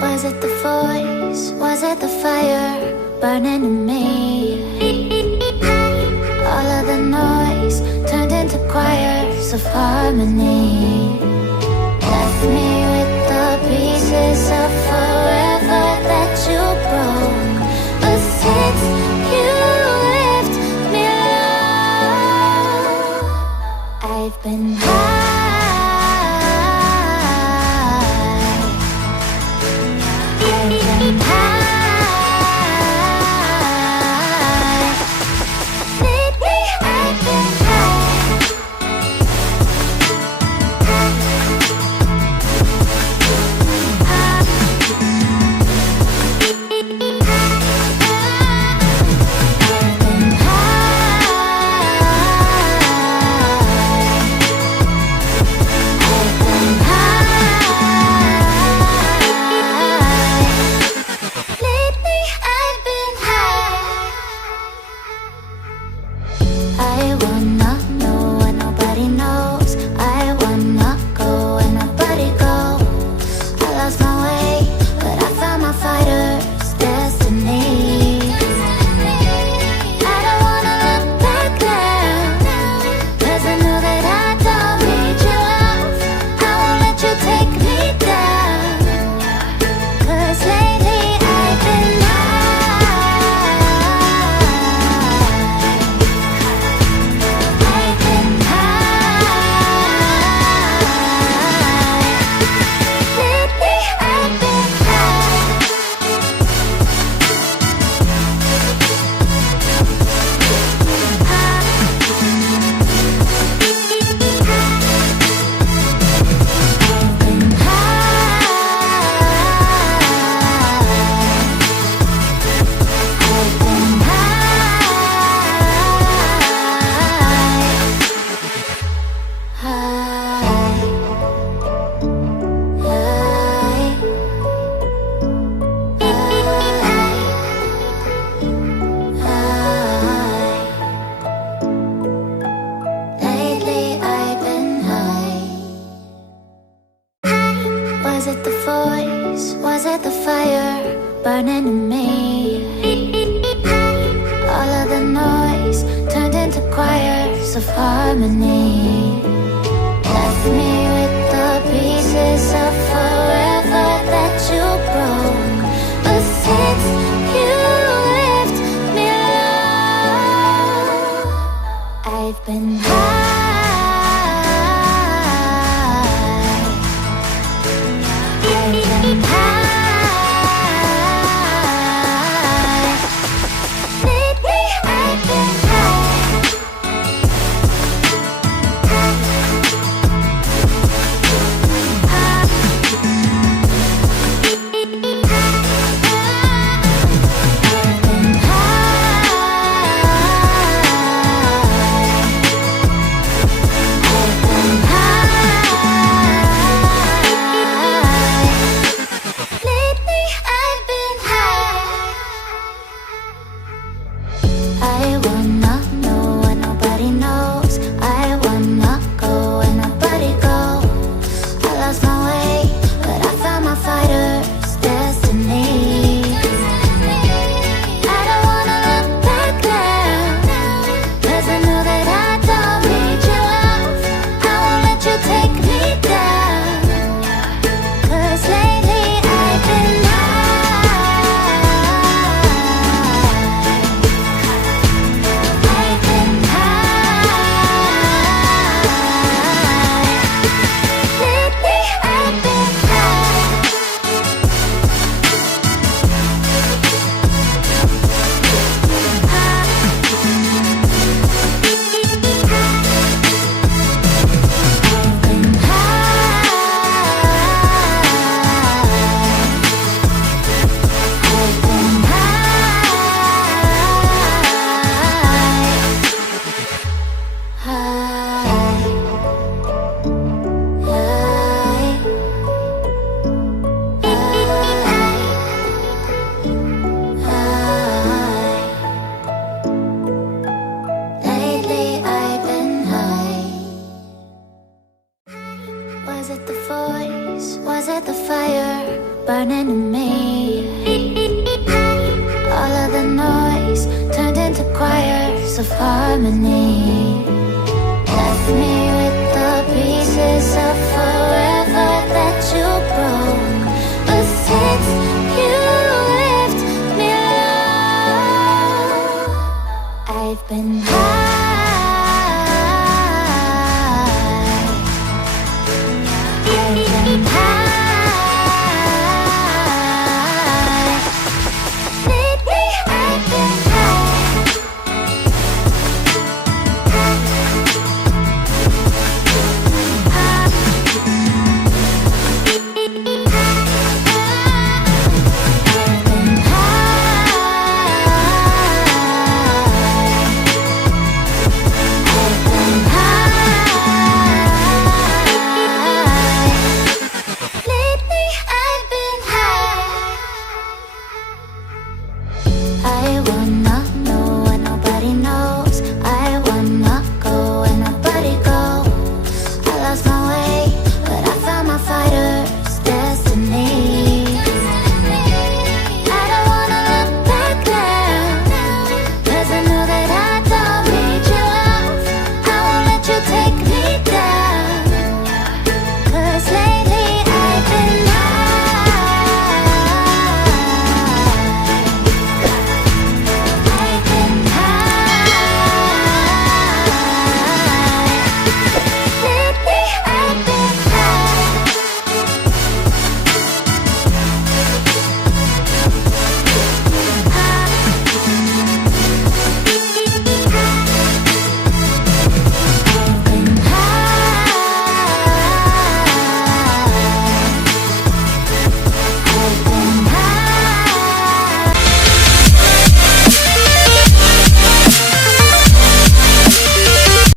Was it the voice? Was it the fire burning in me? All of the noise turned into choirs of harmony. Left me with the pieces of forever that you broke. But since you left me alone, I've been high. Was it the voice? Was it the fire burning in me? All of the noise turned into choirs of harmony. Left me with the pieces of forever that you broke. But since you left me alone, I've been high. burning in me. All of the noise turned into choirs of harmony. Left me with the pieces of forever